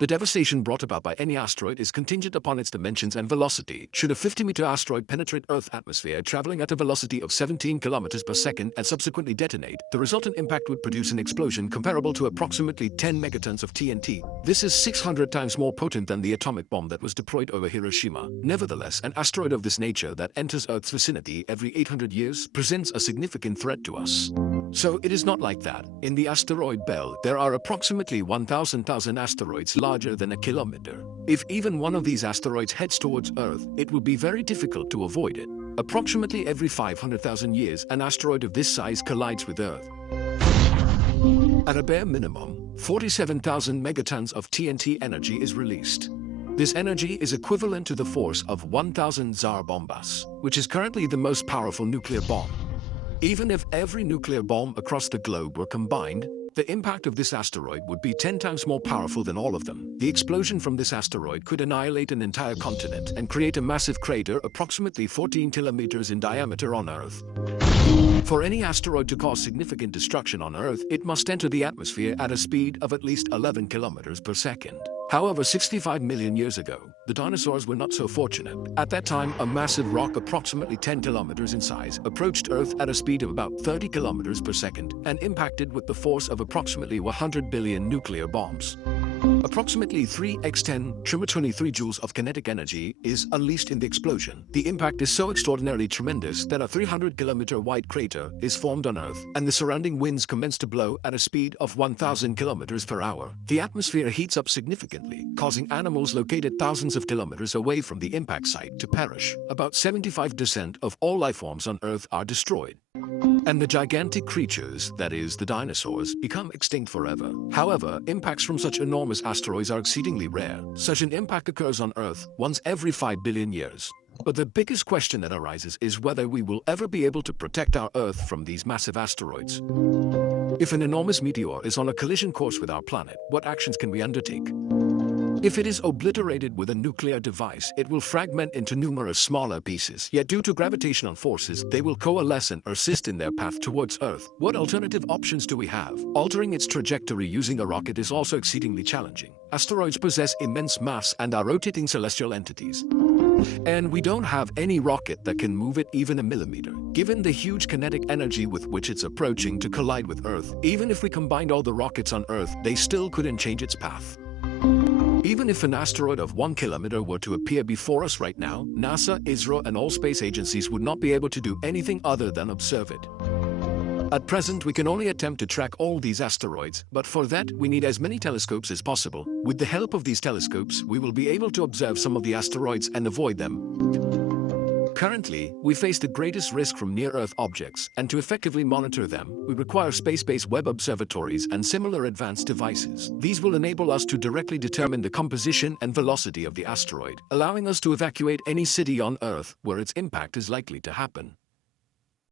The devastation brought about by any asteroid is contingent upon its dimensions and velocity. Should a 50-meter asteroid penetrate Earth's atmosphere traveling at a velocity of 17 kilometers per second and subsequently detonate, the resultant impact would produce an explosion comparable to approximately 10 megatons of TNT. This is 600 times more potent than the atomic bomb that was deployed over Hiroshima. Nevertheless, an asteroid of this nature that enters Earth's vicinity every 800 years presents a significant threat to us. So it is not like that. In the asteroid belt, there are approximately 1,000 asteroids larger than a kilometer. If even one of these asteroids heads towards Earth, it would be very difficult to avoid it. Approximately every 500,000 years, an asteroid of this size collides with Earth. At a bare minimum, 47,000 megatons of TNT energy is released. This energy is equivalent to the force of 1,000 Tsar bombas, which is currently the most powerful nuclear bomb. Even if every nuclear bomb across the globe were combined, the impact of this asteroid would be 10 times more powerful than all of them. The explosion from this asteroid could annihilate an entire continent and create a massive crater approximately 14 kilometers in diameter on Earth. For any asteroid to cause significant destruction on Earth, it must enter the atmosphere at a speed of at least 11 kilometers per second. However, 65 million years ago, the dinosaurs were not so fortunate. At that time, a massive rock approximately 10 kilometers in size approached Earth at a speed of about 30 kilometers per second and impacted with the force of approximately 100 billion nuclear bombs. Approximately 3 × 10^23 joules of kinetic energy is unleashed in the explosion. The impact is so extraordinarily tremendous that a 300-kilometer-wide crater is formed on Earth, and the surrounding winds commence to blow at a speed of 1,000 kilometers per hour. The atmosphere heats up significantly, causing animals located thousands of kilometers away from the impact site to perish. About 75% of all life forms on Earth are destroyed. And the gigantic creatures, that is, the dinosaurs, become extinct forever. However, impacts from such enormous asteroids are exceedingly rare. Such an impact occurs on Earth once every 5 billion years. But the biggest question that arises is whether we will ever be able to protect our Earth from these massive asteroids. If an enormous meteor is on a collision course with our planet, what actions can we undertake? If it is obliterated with a nuclear device, it will fragment into numerous smaller pieces, yet due to gravitational forces, they will coalesce and persist in their path towards Earth. What alternative options do we have? Altering its trajectory using a rocket is also exceedingly challenging. Asteroids possess immense mass and are rotating celestial entities. And we don't have any rocket that can move it even a millimeter. Given the huge kinetic energy with which it's approaching to collide with Earth, even if we combined all the rockets on Earth, they still couldn't change its path. Even if an asteroid of 1 kilometer were to appear before us right now, NASA, ISRO, and all space agencies would not be able to do anything other than observe it. At present, we can only attempt to track all these asteroids, but for that, we need as many telescopes as possible. With the help of these telescopes, we will be able to observe some of the asteroids and avoid them. Currently, we face the greatest risk from near-Earth objects, and to effectively monitor them, we require space-based web observatories and similar advanced devices. These will enable us to directly determine the composition and velocity of the asteroid, allowing us to evacuate any city on Earth where its impact is likely to happen.